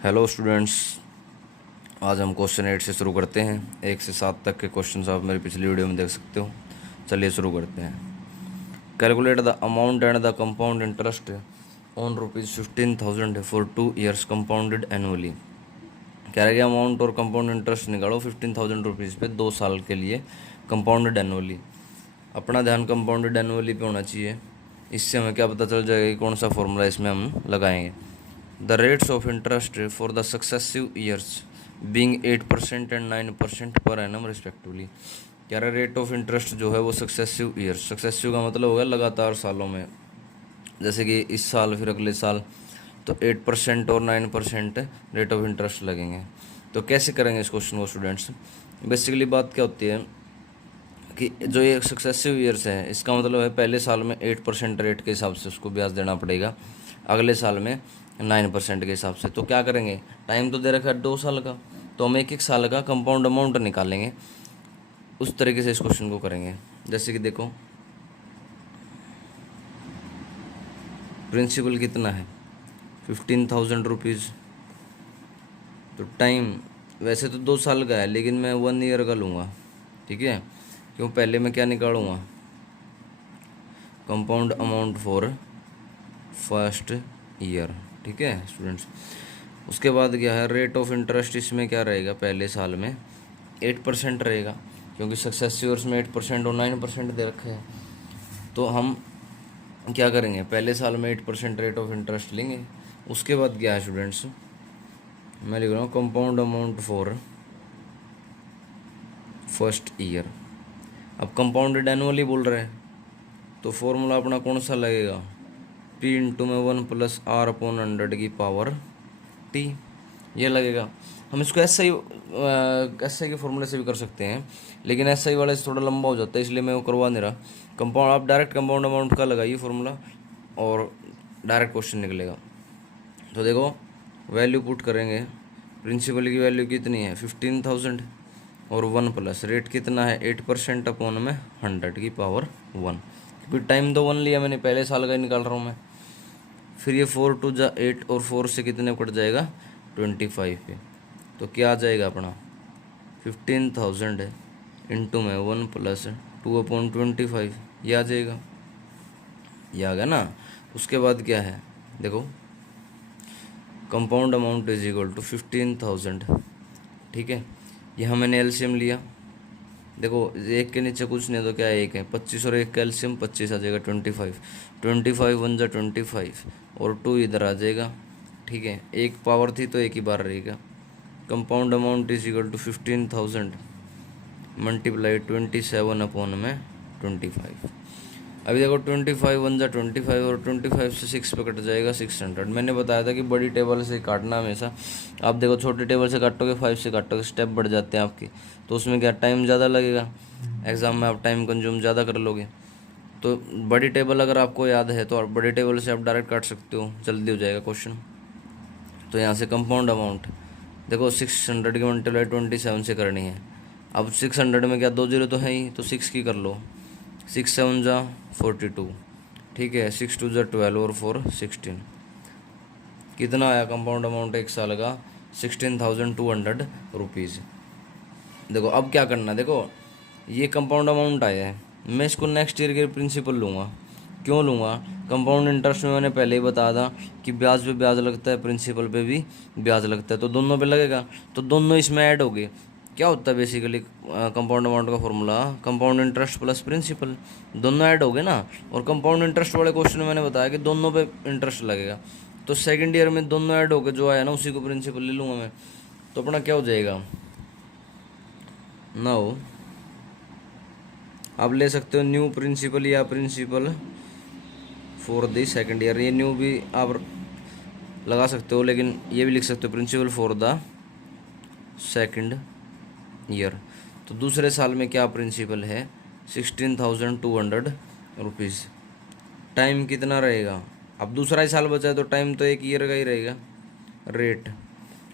Hello students, आज हम question 8 से शुरू करते हैं। 1 से 7 तक के क्वेश्चंस आप मेरी पिछली वीडियो में देख सकते हो। चलिए शुरू करते हैं। Calculate the amount and the compound interest on ₹15,000 for 2 years compounded annually. कह रहा है कि अमाउंट और कंपाउंड इंटरेस्ट निकालो 15,000 रुपीज़ पे 2 साल के लिए कंपाउंडेड एनुअली। अपना ध्यान कंपाउंडेड एनुअली पे होना चाहिए। इससे हमें क्या पता चल जाएगा कि कौन सा फॉर्मूला इसमें हम लगाएंगे। The rates of interest for the successive years being 8% and 9% per annum respectively। कह रहा रेट ऑफ इंटरेस्ट जो है वो सक्सेसिव ईयर्स, सक्सेसिव का मतलब होगा लगातार सालों में, जैसे कि इस साल फिर अगले साल, तो 8% और 9% रेट ऑफ इंटरेस्ट लगेंगे। तो कैसे करेंगे इस क्वेश्चन को स्टूडेंट्स? बेसिकली बात क्या होती है कि जो ये सक्सेसिव ईयर्स है इसका मतलब है पहले साल में 8% रेट के हिसाब से उसको ब्याज देना पड़ेगा, अगले साल में 9% के हिसाब से। तो क्या करेंगे, टाइम तो दे रखा है 2 साल का, तो हम एक एक साल का कंपाउंड अमाउंट निकालेंगे। उस तरीके से इस क्वेश्चन को करेंगे। जैसे कि देखो, प्रिंसिपल कितना है 15,000 रुपीज़, तो टाइम वैसे तो 2 साल का है लेकिन मैं 1 ईयर का लूँगा, ठीक है। क्यों, पहले मैं क्या निकालूंगा, compound amount for first year, ठीक है स्टूडेंट्स। उसके बाद क्या है, रेट ऑफ इंटरेस्ट इसमें क्या रहेगा, पहले साल में 8% रहेगा, क्योंकि सक्सेसिव ईयर्स में 8% और 9% दे रखा है। तो हम क्या करेंगे, पहले साल में 8% रेट ऑफ इंटरेस्ट लेंगे। उसके बाद क्या है स्टूडेंट्स, मैं लिख रहा हूँ compound amount for first year. अब कंपाउंडेड एनुअली बोल रहे हैं, तो फॉर्मूला अपना कौन सा लगेगा, P इंटू में 1+R/100 की पावर T, ये लगेगा। हम इसको एस आई के फॉर्मूले से भी कर सकते हैं, लेकिन एस आई वाले से थोड़ा लंबा हो जाता है, इसलिए मैं वो करवा नहीं रहा। कंपाउंड आप डायरेक्ट कंपाउंड अमाउंट का लगाइए फॉर्मूला और डायरेक्ट क्वेश्चन निकलेगा। तो देखो, वैल्यू पुट करेंगे, प्रिंसिपल की वैल्यू कितनी है 15,000 और 1+ रेट कितना है 8% अपॉन में 100 की पावर 1, क्योंकि टाइम तो 1 लिया मैंने, पहले साल का ही निकाल रहा हूँ मैं। फिर ये 4 2 जा 8 और 4 से कितने कट जाएगा 25 पे, तो क्या आ जाएगा अपना 15,000 इंटू में 1+2/25, ये आ जाएगा, ये आ गया ना। उसके बाद क्या है, देखो compound amount is equal to 15,000, ठीक है। यहाँ मैंने एलसीएम लिया, देखो एक के नीचे कुछ नहीं तो क्या है, एक है 25 और एक का एलसीएम 25 आ जाएगा 25, 25 1 जा 25 और 2 इधर आ जाएगा, ठीक है। एक पावर थी तो एक ही बार रहेगा। Compound amount is equal to 15,000 multiply 27/25। अभी देखो 25 1 जा 25 और 25 से 6 पे कट जाएगा 600। मैंने बताया था कि बड़ी टेबल से काटना हमेशा। आप देखो छोटे टेबल से काटोगे 5 से काटोगे, स्टेप बढ़ जाते हैं आपके, तो उसमें क्या टाइम ज़्यादा लगेगा, एग्ज़ाम में आप टाइम कंज्यूम ज़्यादा कर लोगे। तो बड़ी टेबल अगर आपको याद है तो आप बड़ी टेबल से आप डायरेक्ट काट सकते हो, जल्दी हो जाएगा क्वेश्चन। तो यहाँ से कंपाउंड अमाउंट देखो 600 की मल्टीप्लाई 27 से करनी है। अब 600 में क्या 2 जीरो तो है ही, तो 6 की कर लो, 6 7 जा 42, ठीक है, 6 2 जा 12 और 4 16। कितना आया कंपाउंड अमाउंट एक साल का 16,200 रुपीज़। देखो अब क्या करना, देखो ये कंपाउंड अमाउंट आया है, मैं इसको नेक्स्ट ईयर के प्रिंसिपल लूँगा। क्यों लूँगा, कंपाउंड इंटरेस्ट में मैंने पहले ही बताया था कि ब्याज पे ब्याज लगता है, प्रिंसिपल पे भी ब्याज लगता है, तो दोनों पे लगेगा, तो दोनों इसमें ऐड हो गए। क्या होता है बेसिकली कंपाउंड अमाउंट का formula, compound interest plus principal, दोनों ऐड हो गए ना। और कंपाउंड इंटरेस्ट वाले क्वेश्चन में मैंने बताया कि दोनों पे इंटरेस्ट लगेगा, तो सेकंड ईयर में दोनों ऐड हो गए, जो आया ना उसी को प्रिंसिपल ले लूँगा मैं। तो अपना क्या हो जाएगा, नाउ आप ले सकते हो न्यू प्रिंसिपल या principal for the second year, ये न्यू भी आप लगा सकते हो, लेकिन ये भी लिख सकते हो principal for the second year. तो दूसरे साल में क्या प्रिंसिपल है 16,200 रुपीज़। टाइम कितना रहेगा, अब दूसरा ही साल बचा है तो टाइम तो 1 ईयर का ही रहेगा। रेट,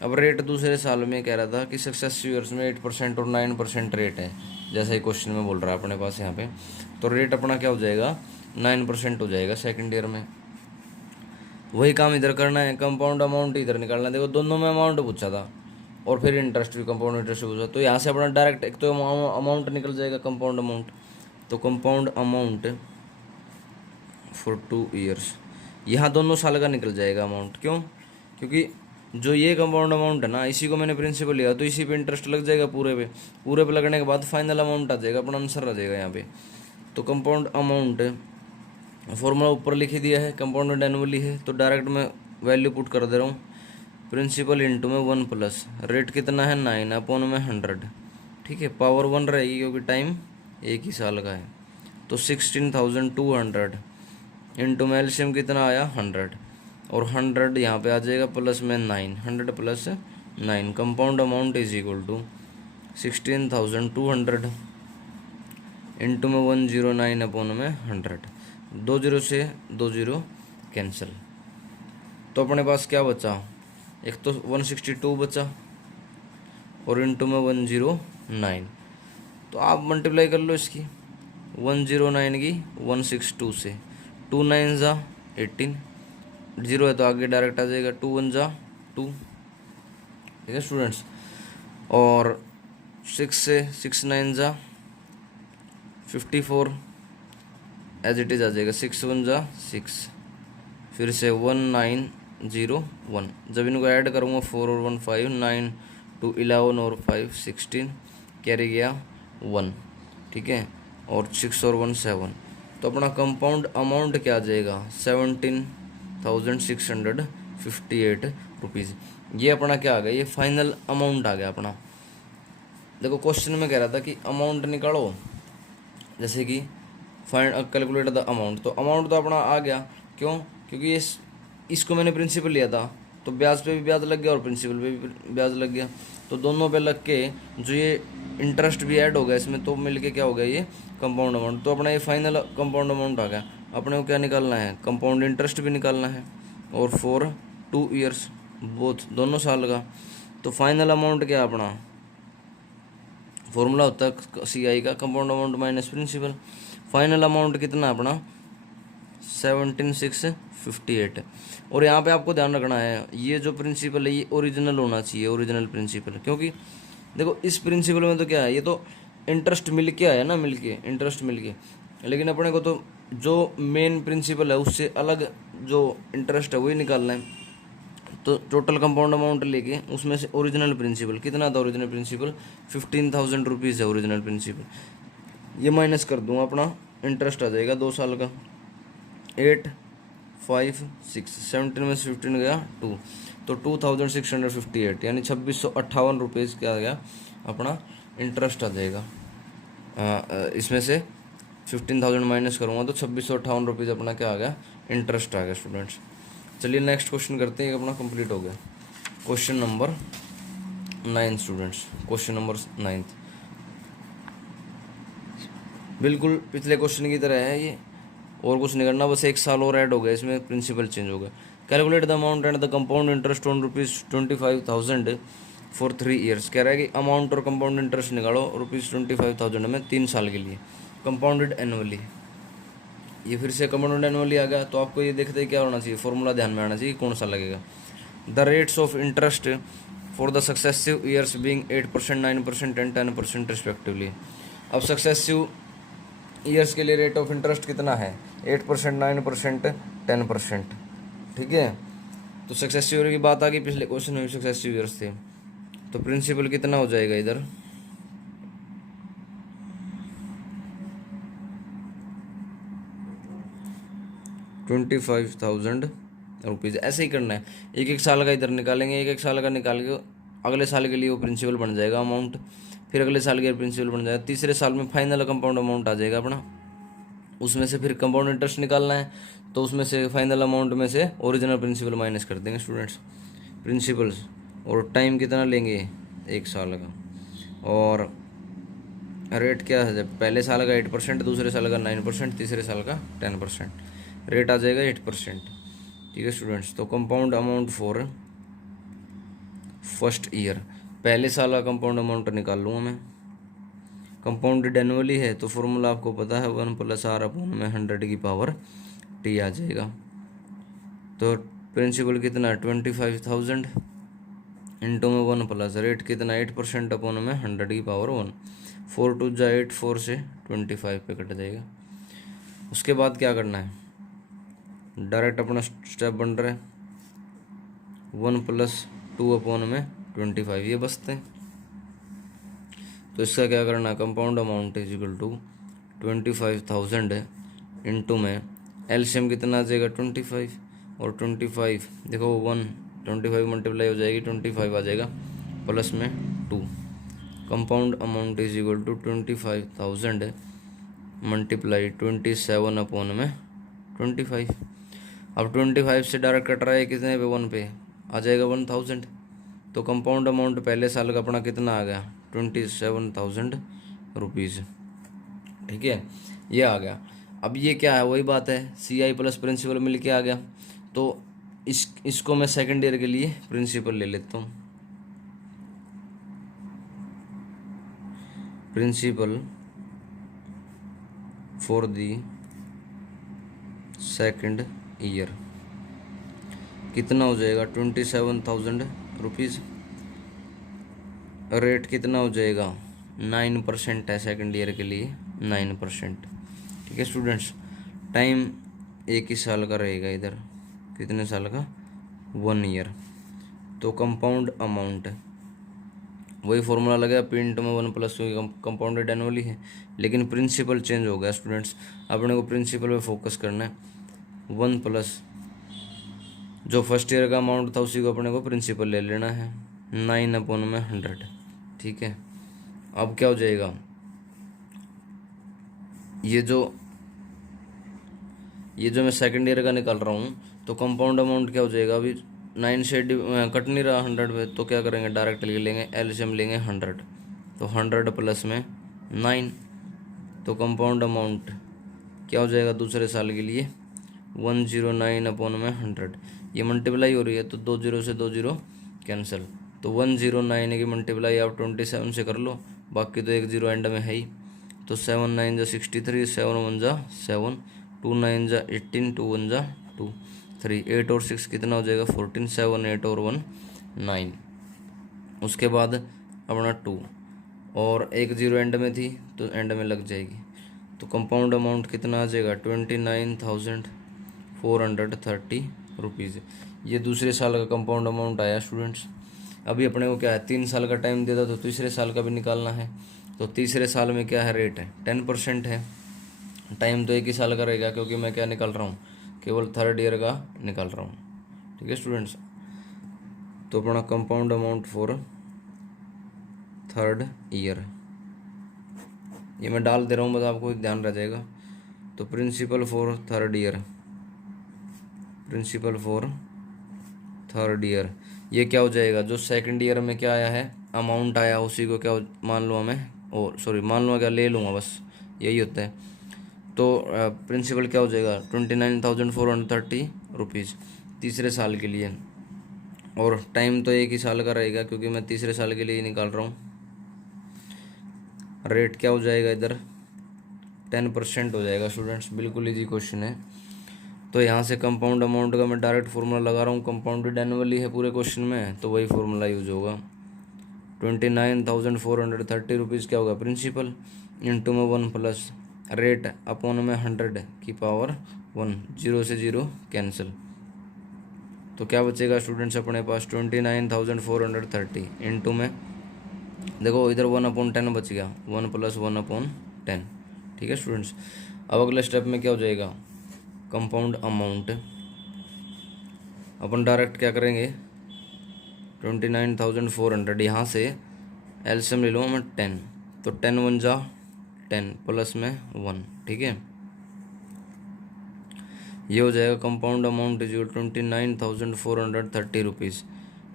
अब रेट दूसरे साल में कह रहा था कि सक्सेसिव ईयर्स में 8% और 9% रेट है, जैसा ही क्वेश्चन में बोल रहा है अपने पास यहाँ पे। तो रेट अपना क्या हो जाएगा 9% हो जाएगा सेकंड ईयर में। वही काम इधर करना है, कंपाउंड अमाउंट इधर निकालना है। देखो दोनों में अमाउंट पूछा था और फिर इंटरेस्ट भी, कंपाउंड इंटरेस्ट भी पूछा, तो यहाँ से अपना डायरेक्ट एक तो अमाउंट निकल जाएगा, कंपाउंड अमाउंट। तो कंपाउंड अमाउंट फॉर 2 ईयर्स, यहाँ दोनों साल का निकल जाएगा अमाउंट। क्यों? क्योंकि जो ये कंपाउंड अमाउंट है ना, इसी को मैंने प्रिंसिपल लिया, तो इसी पे इंटरेस्ट लग जाएगा पूरे पे लगने के बाद फाइनल अमाउंट आ जाएगा, अपना आंसर आ जाएगा यहाँ पे। तो कंपाउंड अमाउंट फॉर्मूला ऊपर लिख ही दिया है, कंपाउंड एनुअली है, तो डायरेक्ट मैं वैल्यू पुट कर दे रहा हूँ, प्रिंसिपल इंटू में 1 प्लस रेट कितना है 9 अपॉन में 100, ठीक है, पावर 1 रहेगी क्योंकि टाइम एक ही साल का है। तो 16,200 इंटू में एलसीएम कितना आया 100, और 100 यहाँ पे आ जाएगा प्लस में 9, 100 plus 9, compound amount is equal to 16,200 into में 109 अपॉन में 100, 2 जीरो से 2 जीरो कैंसिल। तो अपने पास क्या बचा, एक तो 162 बचा और इंटू में 109, तो आप मल्टीप्लाई कर लो इसकी 109 की 162 से, 2 9 जा 18, जीरो है तो आगे डायरेक्ट आ जाएगा, 2 1 जा 2, ठीक है स्टूडेंट्स, और 6 से 6 9 जा 54, एज इट इज आ जाएगा, 6 1 जा 6, फिर से 1901, जब इनको ऐड करूँगा 4 और 1 5, 9 2 11 और 5 16, कैरी गया 1, ठीक है, और 6 और 1 7, तो अपना कंपाउंड अमाउंट क्या आ जाएगा 17,658 रुपीज़। ये अपना क्या आ गया, ये फाइनल अमाउंट आ गया अपना। देखो क्वेश्चन में कह रहा था कि अमाउंट निकालो, जैसे कि फाइंड कैलकुलेट द अमाउंट, तो अमाउंट तो अपना आ गया। क्यों? क्योंकि इसको मैंने प्रिंसिपल लिया था, तो ब्याज पे भी ब्याज लग गया और प्रिंसिपल पे भी ब्याज लग गया, तो दोनों पे लग के जो ये इंटरेस्ट भी ऐड हो गया इसमें, तो मिलके क्या हो गया ये कंपाउंड अमाउंट। तो अपना ये फाइनल कंपाउंड अमाउंट आ गया। अपने को क्या निकालना है, कंपाउंड इंटरेस्ट भी निकालना है, और फॉर 2 ईयर्स बोथ, दोनों साल का। तो फाइनल अमाउंट क्या अपना, फॉर्मूला होता है CI का, compound amount minus principal. Final amount कितना अपना 17,658, और यहाँ पे आपको ध्यान रखना है ये जो प्रिंसिपल है ये ओरिजिनल होना चाहिए, ओरिजिनल प्रिंसिपल। क्योंकि देखो इस प्रिंसिपल में तो क्या है, ये तो इंटरेस्ट मिल के आया ना, मिल के इंटरेस्ट मिल के, लेकिन अपने को तो जो मेन प्रिंसिपल है उससे अलग जो इंटरेस्ट है वही निकालना है। तो टोटल कंपाउंड अमाउंट लेके उसमें से ओरिजिनल प्रिंसिपल कितना था, ओरिजिनल प्रिंसिपल 15,000 रुपीज़ है ओरिजिनल प्रिंसिपल, ये माइनस कर दूँ अपना इंटरेस्ट आ जाएगा 2 साल का, 8 5 6, 17 में से 15 गया 2, तो 2,658 यानी 2,658 रुपीज़ क्या आ गया अपना इंटरेस्ट आ जाएगा। इसमें से 15,000 माइनस करूँगा तो 2,658 रुपीज़ अपना क्या आ गया, इंटरेस्ट आ गया स्टूडेंट्स। चलिए नेक्स्ट क्वेश्चन करते हैं, अपना कंप्लीट हो गया। Question number 9 students, question number 9 बिल्कुल पिछले क्वेश्चन की तरह है ये, और कुछ नहीं करना, बस 1 साल और ऐड हो गया इसमें, प्रिंसिपल चेंज हो गया। Calculate the amount and the compound interest on ₹25,000 for 3 years. कह रहा है कि अमाउंट और कंपाउंड इंटरेस्ट निकालो ₹25,000 में 3 साल के लिए, कंपाउंडेड एनुअली। ये फिर से कंपाउंडेड एनुअली आ गया, तो आपको ये देखते ही क्या होना चाहिए, फॉर्मूला ध्यान में आना चाहिए कौन सा लगेगा। The rates of interest for the successive years being 8%, 9% and 10% respectively. अब सक्सेसिव ईयर्स के लिए रेट ऑफ इंटरेस्ट कितना है, 8%, 9%, 10%, ठीक है। तो सक्सेसिव ईयर की बात आ गई, पिछले क्वेश्चन में सक्सेसिव ईयर्स थे, तो प्रिंसिपल कितना हो जाएगा इधर 25,000 रुपीज़। ऐसे ही करना है, 1 साल का इधर निकालेंगे, 1 साल का निकाल के अगले साल के लिए वो प्रिंसिपल बन जाएगा अमाउंट, फिर अगले साल के प्रिंसिपल बन जाएगा, तीसरे साल में फाइनल कंपाउंड अमाउंट आ जाएगा अपना। उसमें से फिर कंपाउंड इंटरेस्ट निकालना है, तो उसमें से फाइनल अमाउंट में से ओरिजिनल प्रिंसिपल माइनस कर देंगे स्टूडेंट्स, प्रिंसिपल्स, और टाइम कितना लेंगे 1 साल का, और रेट क्या है, पहले साल का 8%, दूसरे साल का 9%, तीसरे साल का 10%, रेट आ जाएगा 8%, ठीक है स्टूडेंट्स। तो compound amount for first year, पहले साल का कंपाउंड अमाउंट निकाल लूँगा मैं, कंपाउंडेड एनुअली है तो फॉर्मूला आपको पता है 1 + R/100 की पावर T आ जाएगा। तो प्रिंसिपल कितना है 25,000 इंटू में 1 प्लस रेट कितना 8% अपॉन में 100 की पावर 1, 4 टू जा 8, 4 से 25 पे कट जाएगा। उसके बाद क्या करना है, डायरेक्ट अपना स्टेप बन रहा है 1 प्लस 2 अपॉन में 25 ये बचते हैं। तो इसका क्या करना है, compound amount is equal to 25,000 into में एलसीएम कितना आ जाएगा 25 और 25 देखो 1 25 मल्टीप्लाई हो जाएगी 25 आ जाएगा प्लस में 2। Compound amount is equal to 25,000 multiply 27 upon में 25। अब 25 से डायरेक्ट कट रहा है कितने पे 1 पे आ जाएगा 1,000। तो कंपाउंड अमाउंट पहले साल का अपना कितना आ गया 27,000 रुपीज़। ठीक है, ये आ गया। अब ये क्या है, वही बात है CI प्लस प्रिंसिपल मिल के आ गया। तो इसको मैं सेकेंड ईयर के लिए प्रिंसिपल ले लेता हूँ। Principal for the second year कितना हो जाएगा 27,000 रुपीज़। रेट कितना हो जाएगा 9% है सेकेंड ईयर के लिए 9%। ठीक है स्टूडेंट्स, टाइम 1 ही साल का रहेगा, इधर कितने साल का 1 ईयर। तो कंपाउंड अमाउंट वही फॉर्मूला लगा P इंटू में 1 प्लस कंपाउंडेड एनुअली है, लेकिन प्रिंसिपल चेंज हो गया स्टूडेंट्स। अपने को प्रिंसिपल पे फोकस करना है 1 प्लस जो फर्स्ट ईयर का अमाउंट था उसी को अपने को प्रिंसिपल ले लेना है 9 अपॉन में 100। ठीक है, अब क्या हो जाएगा, ये जो मैं सेकंड ईयर का निकाल रहा हूँ तो कंपाउंड अमाउंट क्या हो जाएगा, अभी 9 से कट नहीं रहा 100 पे, तो क्या करेंगे डायरेक्ट ले लेंगे एलसीएम लेंगे 100। तो 100 प्लस में 9, तो कंपाउंड अमाउंट क्या हो जाएगा दूसरे साल के लिए 109 अपॉन में 100। ये मल्टीप्लाई हो रही है तो 2 जीरो से 2 जीरो कैंसिल, तो 109 की मल्टीप्लाई आप 27 से कर लो, बाकी तो 1 जीरो एंड में है ही। तो 7 9 जा 63, 7 1 जा 7, 2 9 जा 18, 2 1 जा 2, 3 8 और 6 कितना हो जाएगा 14, 7 8 और 1 9। उसके बाद अपना 2 और 1 जीरो एंड में थी तो एंड में लग जाएगी। तो कंपाउंड अमाउंट कितना आ जाएगा 29,430 रुपीज़। ये दूसरे साल का कंपाउंड अमाउंट आया स्टूडेंट्स। अभी अपने को क्या है 3 साल का टाइम दे दो, तो तीसरे साल का भी निकालना है। तो तीसरे साल में क्या है रेट है 10% है। टाइम तो 1 ही साल का रहेगा क्योंकि मैं क्या निकाल रहा हूँ केवल थर्ड ईयर का निकाल रहा हूँ। ठीक है स्टूडेंट्स, तो अपना compound amount for third year ये मैं डाल दे रहा हूँ, बस आपको ध्यान रह जाएगा। तो principal for third year, principal for third year ये क्या हो जाएगा, जो सेकंड ईयर में क्या आया है अमाउंट आया उसी को क्या मान लो हमें, और सॉरी मान लो क्या ले लूँगा, बस यही होता है। तो प्रिंसिपल क्या हो जाएगा 29,430 रुपीज़ तीसरे साल के लिए, और टाइम तो 1 ही साल का रहेगा क्योंकि मैं तीसरे साल के लिए ही निकाल रहा हूँ। रेट क्या हो जाएगा इधर 10% हो जाएगा स्टूडेंट्स, बिल्कुल इजी क्वेश्चन है। तो यहाँ से कंपाउंड अमाउंट का मैं डायरेक्ट फार्मूला लगा रहा हूँ, कंपाउंडेड एनुअली है पूरे क्वेश्चन में तो वही फार्मूला यूज होगा। 29,430 रुपीज़ क्या होगा प्रिंसिपल इंटू में 1 प्लस रेट अपॉन में 100 की पावर 1, 0 से 0 कैंसिल। तो क्या बचेगा स्टूडेंट्स अपने पास 29,430 इंटू में देखो इधर 1/10 बच गया, 1 प्लस 1/10। ठीक है स्टूडेंट्स, अब अगले स्टेप में क्या हो जाएगा कंपाउंड अमाउंट अपन डायरेक्ट क्या करेंगे 29,400 यहाँ से एलसीएम ले लूँगा मैं 10, तो 10 1 जा 10 प्लस में 1। ठीक है, ये हो जाएगा compound amount is 29,430 rupees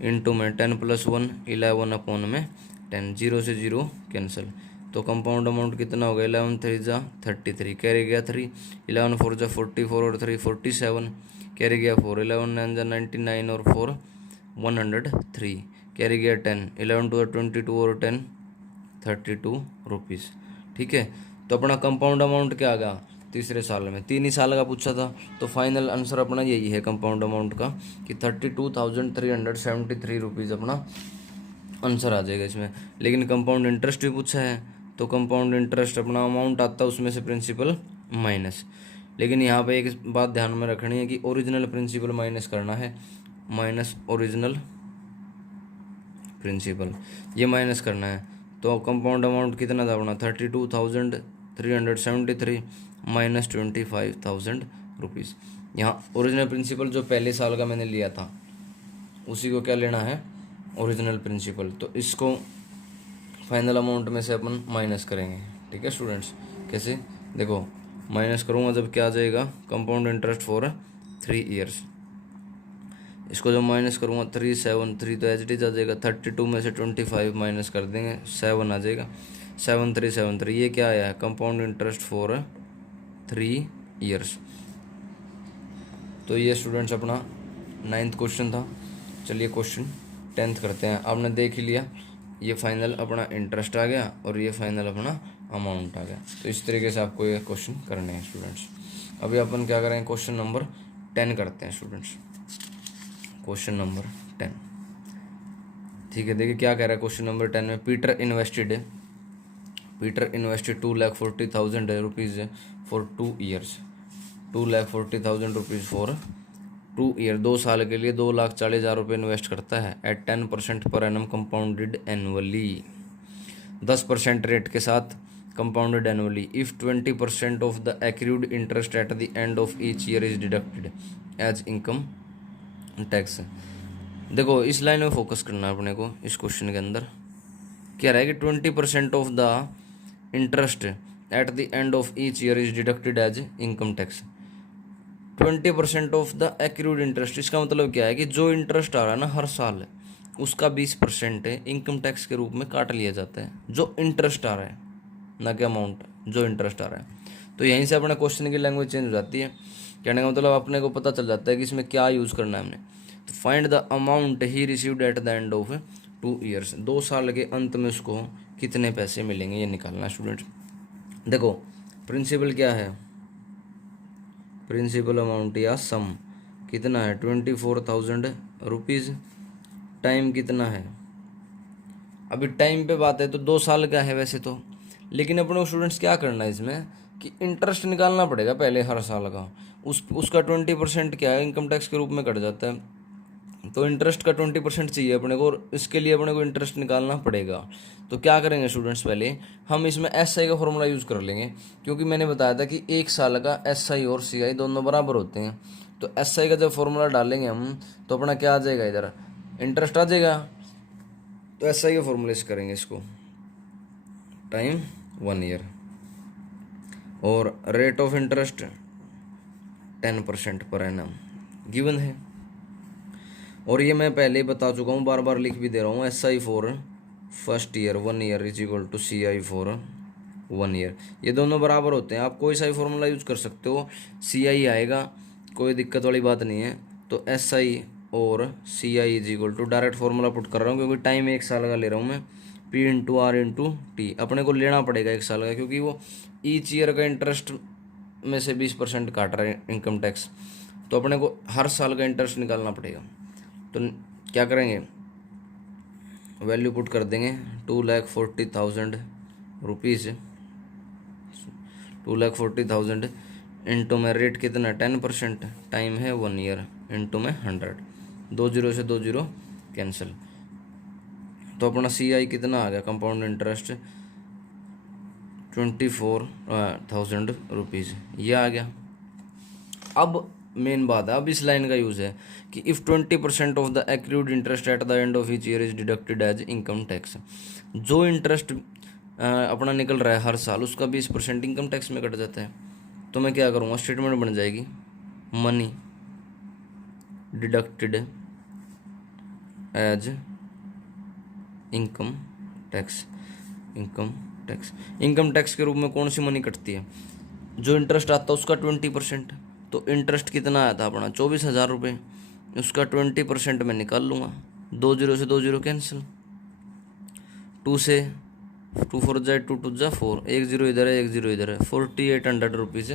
into में 10 प्लस 1 11 अपॉन में 10, 0 से 0 कैंसिल। तो कंपाउंड अमाउंट कितना हो गया 11 3 जा 33, कैरी गया 3, 11 4 जा 44 और 3 47, कैरी गया 4, 11 9 जा 99 और 4 103, कैरी गया 10, 11 2 22 और 10 32 रुपीज़। ठीक है, तो अपना कंपाउंड अमाउंट क्या आ गया तीसरे साल में 3 ही साल का पूछा था, तो फाइनल आंसर अपना यही है कंपाउंड अमाउंट का कि 32,373 रुपीज़ अपना आंसर आ जाएगा इसमें। लेकिन कंपाउंड इंटरेस्ट भी पूछा है, तो कंपाउंड इंटरेस्ट अपना अमाउंट आता है उसमें से प्रिंसिपल माइनस। लेकिन यहाँ पे एक बात ध्यान में रखनी है कि ओरिजिनल प्रिंसिपल माइनस करना है, माइनस ओरिजिनल प्रिंसिपल, ये माइनस करना है। तो कंपाउंड अमाउंट कितना था अपना 32,373 माइनस 25,000 रुपीज़। यहाँ ओरिजिनल प्रिंसिपल जो पहले साल का मैंने लिया था उसी को क्या लेना है, ओरिजिनल प्रिंसिपल। तो इसको फाइनल अमाउंट में से अपन माइनस करेंगे। ठीक है स्टूडेंट्स, कैसे देखो माइनस करूँगा जब क्या आ जाएगा, कंपाउंड इंटरेस्ट फॉर 3 ईयर्स। इसको जब माइनस करूँगा 373 तो एच डी आ जाएगा। 32 में से 25 माइनस कर देंगे 7 आ जाएगा। 7373 ये क्या आया है, कंपाउंड इंटरेस्ट फॉर 3 ईयर्स। तो ये स्टूडेंट्स अपना 9th क्वेश्चन था। चलिए क्वेश्चन 10th करते हैं। आपने देख ही लिया, ये फाइनल अपना इंटरेस्ट आ गया और ये फाइनल अपना अमाउंट आ गया। तो इस तरीके से आपको ये क्वेश्चन करने हैं स्टूडेंट्स। अभी अपन क्या करेंगे, क्वेश्चन नंबर 10 करते हैं स्टूडेंट्स। क्वेश्चन नंबर 10, ठीक है। देखिए क्या कह रहा है क्वेश्चन नंबर 10 में, Peter invested 2,40,000 rupees for 2 years. 2,40,000 rupees for 2 year, 2 साल के लिए 2,40,000 रुपये इन्वेस्ट करता है eight 10% per annum compounded annually, 10% rate के साथ compounded annually. If 20% of the accrued interest at the end of each year is deducted as income tax. देखो इस लाइन में फोकस करना है अपने को। इस क्वेश्चन के अंदर क्या रहा है कि 20% of the interest at the end of each year is deducted as income tax. 20% of the accrued interest, इसका मतलब क्या है कि जो इंटरेस्ट आ रहा है ना हर साल, उसका 20% इनकम टैक्स के रूप में काट लिया जाता है। जो इंटरेस्ट आ रहा है, ना कि अमाउंट, जो इंटरेस्ट आ रहा है। तो यहीं से अपने क्वेश्चन की लैंग्वेज चेंज हो जाती है। कहने का मतलब अपने को पता चल जाता है कि इसमें क्या यूज़ करना है हमने। तो find the amount he received eight the end of 2 years, 2 साल के अंत में उसको कितने पैसे मिलेंगे ये निकालना स्टूडेंट्स। देखो प्रिंसिपल क्या है, प्रिंसिपल अमाउंट या सम कितना है 24,000 रुपीज़। टाइम कितना है, अभी टाइम पे बात है तो 2 साल का है वैसे तो, लेकिन अपने को स्टूडेंट्स क्या करना है इसमें कि इंटरेस्ट निकालना पड़ेगा पहले हर साल का। उसका 20% क्या है इनकम टैक्स के रूप में कट जाता है। तो इंटरेस्ट का 20% चाहिए अपने को, और इसके लिए अपने को इंटरेस्ट निकालना पड़ेगा। तो क्या करेंगे स्टूडेंट्स, पहले हम इसमें SI का फॉर्मूला यूज़ कर लेंगे, क्योंकि मैंने बताया था कि 1 साल का SI और CI दोनों बराबर होते हैं। तो SI का जब फॉर्मूला डालेंगे हम तो अपना क्या आ जाएगा, इधर इंटरेस्ट आ जाएगा। तो SI का फॉर्मूला से करेंगे इसको, टाइम 1 ईयर और rate of interest 10% per annum given है। और ये मैं पहले ही बता चुका हूँ, बार बार लिख भी दे रहा हूँ। SI for first year 1 year is equal to CI for 1 year, ये दोनों बराबर होते हैं। आप कोई सा ही फॉर्मूला यूज कर सकते हो, CI आएगा, कोई दिक्कत वाली बात नहीं है। तो SI और CI is equal to, direct formula put कर रहा हूँ क्योंकि टाइम 1 साल का ले रहा हूँ मैं, P into R into T। अपने को लेना पड़ेगा 1 साल का, क्योंकि वो ईच ईयर का इंटरेस्ट में से 20% काट रहा है इनकम टैक्स। तो अपने को हर साल का इंटरेस्ट निकालना पड़ेगा। तो क्या करेंगे, वैल्यू पुट कर देंगे 2,40,000 रुपीज़, 2,40,000 इंटू में रेट कितना 10%, टाइम है 1 ईयर, इंटू में 100, 2 जीरो से 2 जीरो कैंसिल। तो अपना CI कितना आ गया, कंपाउंड इंटरेस्ट 24,000 रुपीज़, ये आ गया। अब मेन बात है, अब इस लाइन का यूज़ है कि if 20% of the accrued interest at the end of each year is deducted as income tax. जो इंटरेस्ट अपना निकल रहा है हर साल, उसका 20% इनकम टैक्स में कट जाता है। तो मैं क्या करूँगा, स्टेटमेंट बन जाएगी money deducted as income tax. Income tax के रूप में कौन सी मनी कटती है, जो इंटरेस्ट आता है उसका 20%। तो इंटरेस्ट कितना आया था अपना 24,000 रुपये, उसका 20% मैं निकाल लूँगा, 2 जीरो से 2 जीरो कैंसिल, 2 से 2 4 जाए 2 2 जा 4, 1 जीरो इधर है 1 जीरो इधर है, 4,800 रुपीज़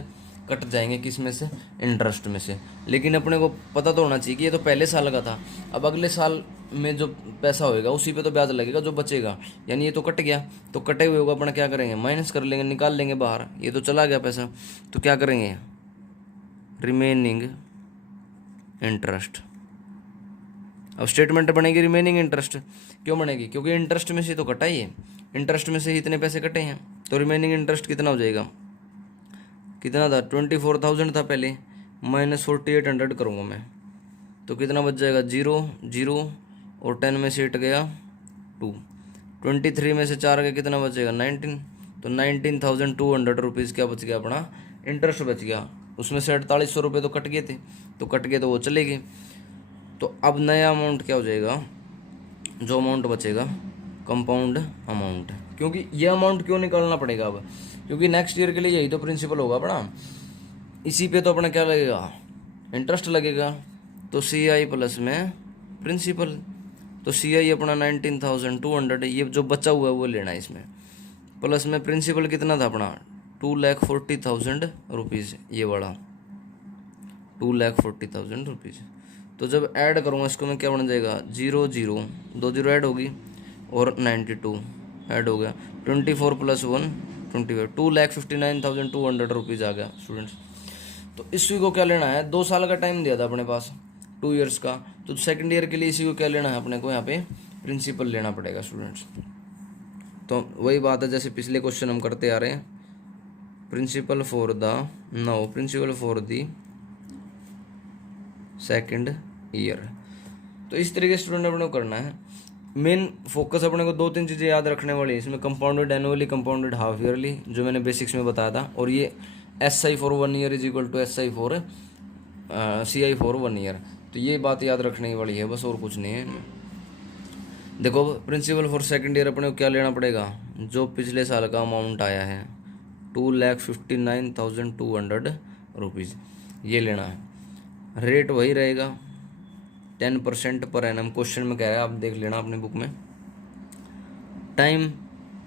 कट जाएंगे किस में से, इंटरेस्ट में से। लेकिन अपने को पता तो होना चाहिए कि ये तो पहले साल का था, अब अगले साल में जो पैसा होएगा उसी पे तो ब्याज लगेगा जो बचेगा। यानी ये तो कट गया, तो कटे हुए होगा अपना क्या करेंगे, माइनस कर लेंगे, निकाल लेंगे बाहर, ये तो चला गया पैसा, तो क्या करेंगे, रिमेनिंग इंटरेस्ट। अब स्टेटमेंट बनेगी रिमेनिंग इंटरेस्ट, क्यों बनेगी, क्योंकि इंटरेस्ट में से तो कटा ही है, इंटरेस्ट में से ही इतने पैसे कटे हैं, तो रिमेनिंग इंटरेस्ट कितना हो जाएगा, कितना था 24,000 था पहले, माइनस 4,800 करूँगा मैं, तो कितना बच जाएगा, 0 0 और 10 में से 8 गया 2, 23 में से 4 गया कितना बचेगा 19, तो 19,200 रुपीज़ क्या बच गया अपना, इंटरेस्ट बच गया। उसमें से 4800 रुपये तो कट गए थे, तो कट गए तो वो चले गए। तो अब नया अमाउंट क्या हो जाएगा, जो अमाउंट बचेगा कंपाउंड अमाउंट। क्योंकि ये अमाउंट क्यों निकालना पड़ेगा अब, क्योंकि नेक्स्ट ईयर के लिए यही तो प्रिंसिपल होगा अपना, इसी पे तो अपना क्या लगेगा, इंटरेस्ट लगेगा। तो सी आई प्लस में प्रिंसिपल, तो सी आई अपना 19,200, ये जो बचा हुआ है वो लेना है इसमें, प्लस में प्रिंसिपल कितना था अपना 2,40,000 रुपीज़, ये वाला 2,40,000 रुपीज़। तो जब ऐड करूँगा इसको मैं क्या बन जाएगा, 0 0 2 0 ऐड होगी और 92 ऐड हो गया, 24 प्लस 1 25, 2,59,200 रुपीज़ आ गया स्टूडेंट्स। तो इसी को क्या लेना है, 2 साल का टाइम दिया था अपने पास, 2 इयर्स का, तो सेकंड ईयर के लिए इसी को क्या लेना है अपने को, यहाँ पे प्रिंसिपल लेना पड़ेगा स्टूडेंट्स। तो वही बात है जैसे पिछले क्वेश्चन हम करते आ रहे हैं, principal for the second year. तो इस तरीके से स्टूडेंट अपने को करना है। मेन फोकस अपने को 2-3 चीज़ें याद रखने वाली है इसमें, compounded annually, compounded half yearly, जो मैंने बेसिक्स में बताया था, और ये S I for 1 year is equal to S I for C I for 1 year. तो ये बात याद रखने वाली है बस, और कुछ नहीं है। देखो प्रिंसिपल फॉर सेकंड ईयर अपने को क्या लेना पड़ेगा, जो पिछले साल का अमाउंट आया है 2,59,200 रुपीज़, ये लेना है। रेट वही रहेगा 10% पर एनम, क्वेश्चन में कह रहा है आप देख लेना अपनी बुक में। टाइम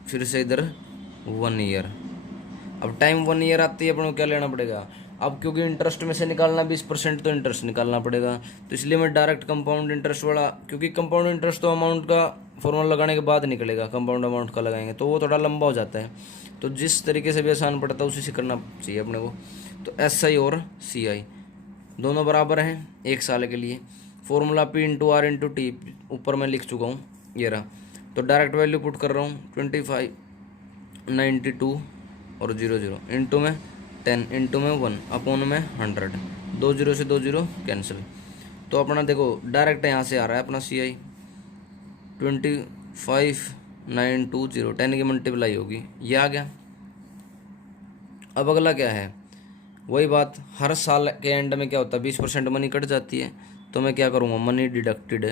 फिर से इधर 1 ईयर। अब टाइम 1 ईयर आती है अपन को क्या लेना पड़ेगा, अब क्योंकि इंटरेस्ट में से निकालना 20%, तो इंटरेस्ट निकालना पड़ेगा, तो इसलिए मैं डायरेक्ट कंपाउंड इंटरेस्ट वाला, क्योंकि कंपाउंड इंटरेस्ट तो अमाउंट का फॉर्मूला लगाने के बाद निकलेगा, कंपाउंड अमाउंट का लगाएंगे तो वो थोड़ा लंबा हो जाता है, तो जिस तरीके से भी आसान पड़ता है उसी से करना चाहिए अपने को। तो एस आई और सी आई दोनों बराबर हैं 1 साल के लिए, formula P into R into T ऊपर मैं लिख चुका हूँ, ये रहा। तो डायरेक्ट वैल्यू पुट कर रहा हूँ 25 92 और 00 इंटू में 10 इंटू में 1 अपॉन में 100, 2 0 से 2 0 कैंसिल। तो अपना देखो डायरेक्ट यहाँ से आ रहा है अपना सी आई 25,920, 10 की मल्टीप्लाई होगी, ये आ गया। अब अगला क्या है, वही बात, हर साल के एंड में क्या होता है 20% मनी कट जाती है, तो मैं क्या करूँगा, money deducted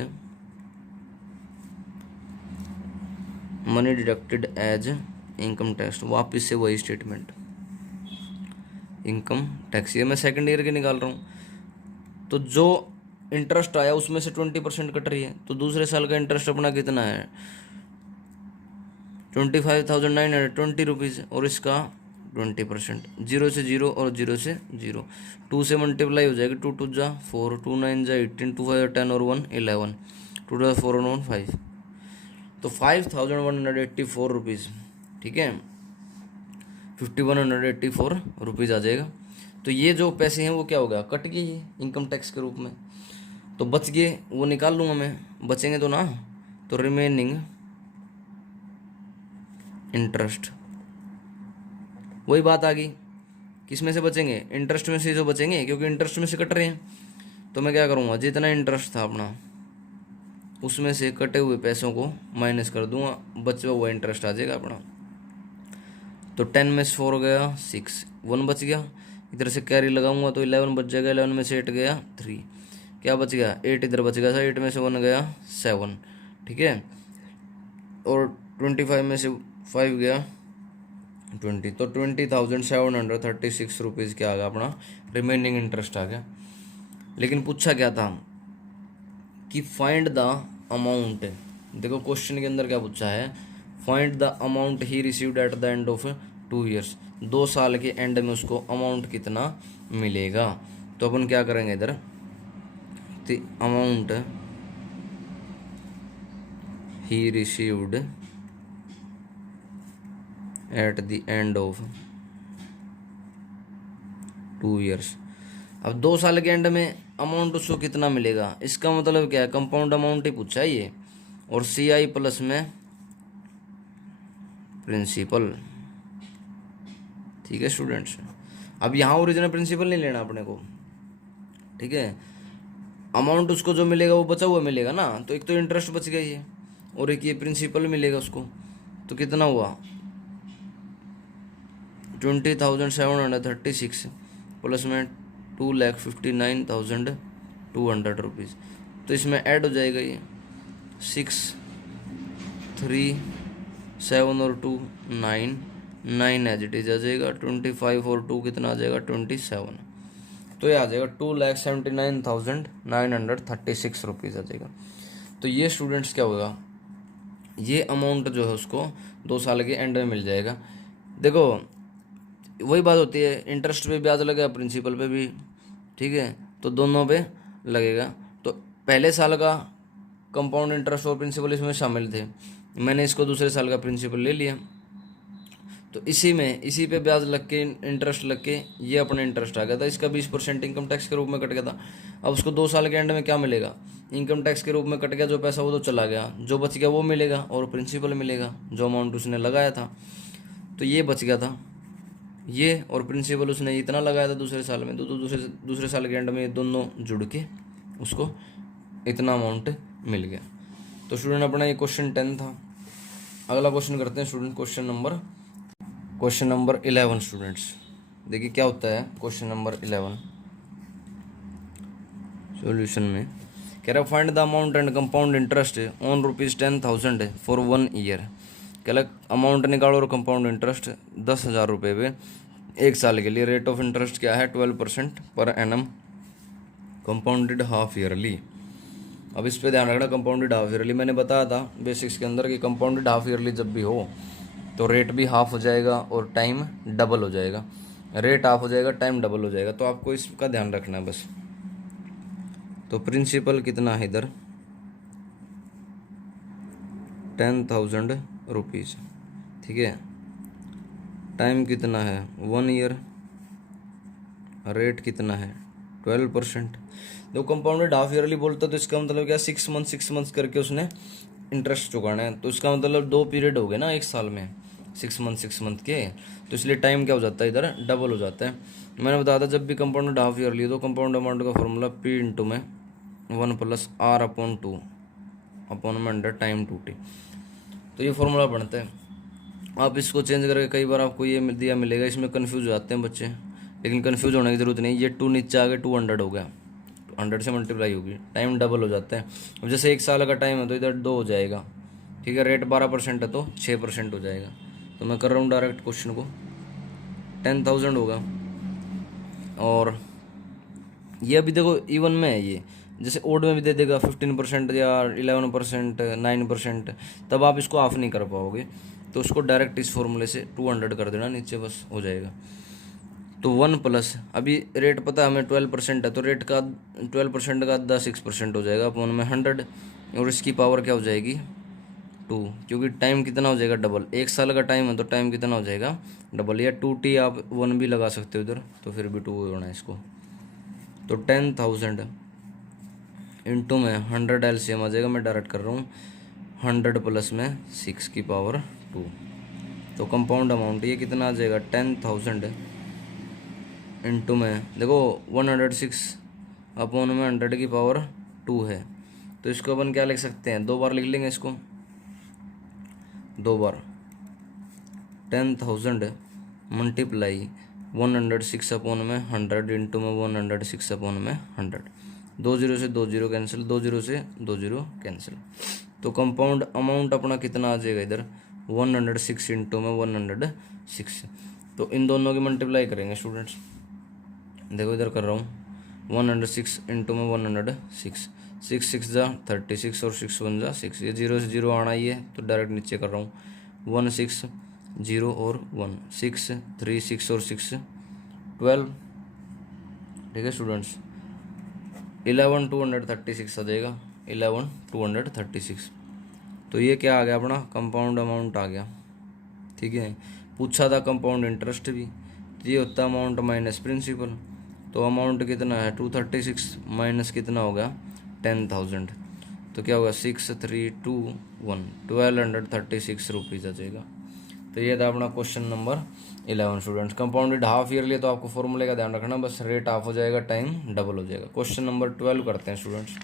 as income tax, वापस से वही स्टेटमेंट, इनकम टैक्स, ये मैं सेकंड ईयर की निकाल रहा हूँ। तो जो इंटरेस्ट आया उसमें से 20% कट रही है, तो दूसरे साल का इंटरेस्ट अपना कितना है 25,920 रुपीज़, और इसका 20%, 0 से 0 और 0 से 0, 2 से मल्टीप्लाई हो जाएगी, 2 2 जा 4, 2 9 जा 18, 2 5 10 और 1 11, 2 4 और 1 5, तो 5,184 रुपीज़, ठीक है 5,184 रुपीज़ आ जाएगा। तो ये जो पैसे हैं वो क्या होगा, कट गए ये इनकम टैक्स के रूप में, तो बच गए वो निकाल लूँगा मैं, बचेंगे तो ना, तो रिमेनिंग इंटरेस्ट, वही बात आ गई, किस में से बचेंगे, इंटरेस्ट में से जो बचेंगे, क्योंकि इंटरेस्ट में से कट रहे हैं। तो मैं क्या करूँगा, जितना इंटरेस्ट था अपना उसमें से कटे हुए पैसों को माइनस कर दूंगा, बचा हुआ इंटरेस्ट आ जाएगा अपना। तो 10 में से 4 गया 6, 1 बच गया, इधर से कैरी लगाऊंगा तो 11 बच जाएगा, 11 में से 8 गया 3, क्या बच गया 8, इधर बच गया 8 में से 1 गया 7, ठीक है, और 25 में से 5 गया 20, तो 20,736 रुपीज़ क्या आ गया अपना, रिमेनिंग इंटरेस्ट आ गया। लेकिन पूछा क्या था कि फाइंड द अमाउंट, देखो क्वेश्चन के अंदर क्या पूछा है, find the amount he received eight the end of 2 years, 2 साल के एंड में उसको अमाउंट कितना मिलेगा। तो अपन क्या करेंगे इधर, the amount he received eight the end of 2 years. अब 2 साल के एंड में अमाउंट उसको कितना मिलेगा, इसका मतलब क्या है, कंपाउंड अमाउंट ही पूछा है ये, और सी आई प्लस में प्रिंसिपल। ठीक है स्टूडेंट्स, अब यहाँ ओरिजिनल प्रिंसिपल नहीं लेना अपने को, ठीक है। अमाउंट उसको जो मिलेगा वो बचा हुआ मिलेगा ना, तो एक तो इंटरेस्ट बच गई है और एक ये प्रिंसिपल मिलेगा उसको। तो कितना हुआ 20,736 प्लस में 2,59,200 रुपीज़। तो इसमें ऐड हो जाएगा ये 6, 3, 7 और 2 9, 9 एज इट इज आ जाएगा, 25 और 2 कितना आ जाएगा 27। तो ये आ जाएगा 2,79,936 रुपीज़ आ जाएगा। तो ये स्टूडेंट्स क्या होगा, ये अमाउंट जो है उसको 2 साल के एंड में मिल जाएगा। देखो वही बात होती है, इंटरेस्ट पे ब्याज लगेगा, प्रिंसिपल पे भी, ठीक है, तो दोनों पे लगेगा। तो पहले साल का कंपाउंड इंटरेस्ट और प्रिंसिपल इसमें शामिल थे, मैंने इसको दूसरे साल का प्रिंसिपल ले लिया, तो इसी पे ब्याज लग के इंटरेस्ट लग के ये अपना इंटरेस्ट आ गया था, इसका 20% इनकम टैक्स के रूप में कट गया था। अब उसको 2 साल के एंड में क्या मिलेगा, इनकम टैक्स के रूप में कट गया जो पैसा, वो तो चला गया, जो बच गया वो मिलेगा और प्रिंसिपल मिलेगा जो अमाउंट उसने लगाया था। तो ये बच गया था ये, और प्रिंसिपल उसने इतना लगाया था दूसरे साल में, तो दूसरे साल के एंड में ये दोनों जुड़ के उसको इतना अमाउंट मिल गया। तो स्टूडेंट अपना ये क्वेश्चन 10 था। अगला क्वेश्चन करते हैं स्टूडेंट, क्वेश्चन नंबर 11 स्टूडेंट्स। देखिए क्या होता है क्वेश्चन नंबर 11 सॉल्यूशन में, कह रहा find the amount and compound interest on ₹10,000 for 1 year. कह रहा अमाउंट निकालो और कंपाउंड इंटरेस्ट 10,000 रुपये पे 1 साल के लिए। रेट ऑफ इंटरेस्ट क्या है 12% per annum, compounded half yearly. अब इस पे ध्यान रखना, कंपाउंडेड हाफ ईयरली मैंने बताया था बेसिक्स के अंदर कि कंपाउंडेड हाफ ईयरली जब भी हो तो रेट भी हाफ हो जाएगा और टाइम डबल हो जाएगा। रेट हाफ हो जाएगा, टाइम डबल हो जाएगा, तो आपको इसका ध्यान रखना है बस। तो प्रिंसिपल कितना है इधर 10,000 रुपीज़, ठीक है। टाइम कितना है 1 ईयर, रेट कितना है 12%। जो कंपाउंडेड हाफ ईयरली बोलता तो इसका मतलब क्या 6 मंथ करके उसने इंटरेस्ट चुकाना है। तो इसका मतलब 2 पीरियड हो गए ना 1 साल में, 6 मंथ के, तो इसलिए टाइम क्या हो जाता है इधर डबल हो जाता है। मैंने बताया था जब भी कंपाउंडेड हाफ ईयरली हो तो कंपाउंड अमाउंट का फॉर्मूला P इंटू में 1 + R/2 अपॉन में अंडर टाइम 2T, तो ये फॉर्मूला बनता है। आप इसको चेंज करके कई बार आपको ये दिया मिलेगा, इसमें कन्फ्यूज हो जाते हैं बच्चे, लेकिन कन्फ्यूज होने की ज़रूरत नहीं। ये 2 नीचे आ गए 200 हो गया, 100 से मल्टीप्लाई होगी, टाइम डबल हो जाता है। अब जैसे 1 साल का टाइम है तो इधर 2 हो जाएगा, ठीक है। रेट 12% है तो 6% हो जाएगा। तो मैं कर रहा हूँ डायरेक्ट क्वेश्चन को, 10,000 होगा। और ये अभी देखो इवन में है ये, जैसे ओड में भी दे देगा 15% या 11%, 9%, तब आप इसको ऑफ नहीं कर पाओगे। तो उसको डायरेक्ट इस फॉर्मूले से 200 कर देना नीचे, बस हो जाएगा। तो 1 प्लस, अभी रेट पता है हमें 12% है, तो रेट का 12% का आधा 6% हो जाएगा अपॉन में 100, और इसकी पावर क्या हो जाएगी 2, क्योंकि टाइम कितना हो जाएगा डबल। 1 साल का टाइम है तो टाइम कितना हो जाएगा डबल, या 2T आप 1 भी लगा सकते हो इधर, तो फिर भी 2 होना है इसको। तो 10,000 इंटू में 100 LCM आ जाएगा, मैं डायरेक्ट कर रहा हूँ 100 प्लस में 6 की पावर 2। तो कंपाउंड अमाउंट ये कितना आ जाएगा 10,000 इंटू में देखो 106 अपॉन में 100 की पावर 2 है। तो इसको अपन क्या लिख सकते हैं, 2 बार लिख लेंगे इसको, 2 बार 10,000 मल्टीप्लाई 106 अपॉन में 100 इंटू में 106 अपॉन में 100। 2 0 से 2 0 कैंसिल, 2 0 से 2 0 कैंसिल। तो कंपाउंड अमाउंट अपना कितना आ जाएगा इधर 106 इंटू में 106। तो इन दोनों की मल्टीप्लाई करेंगे स्टूडेंट्स, देखो इधर कर रहा हूँ 106 इंटू में 106, 6 6 जा 36 और 6 1 जा 6, ये 0 से 0 आना ही है तो डायरेक्ट नीचे कर रहा हूँ 16 0 और 1, 6 3 6 और 6 12। ठीक है स्टूडेंट्स, 11,236 आ जाएगा, 11,236। तो ये क्या आ गया अपना कंपाउंड अमाउंट आ गया। ठीक है, पूछा था कंपाउंड इंटरेस्ट भी, तो ये होता है अमाउंट माइनस प्रिंसिपल। तो अमाउंट कितना है 236 माइनस कितना होगा 10,000, तो क्या होगा 6321, 1236 रुपीज़ आ जाएगा। तो ये था अपना question number 11 students. Compounded half yearly, तो आपको फॉर्मूले का ध्यान रखना, बस रेट हाफ हो जाएगा, टाइम डबल हो जाएगा। क्वेश्चन नंबर 12 करते हैं स्टूडेंट्स।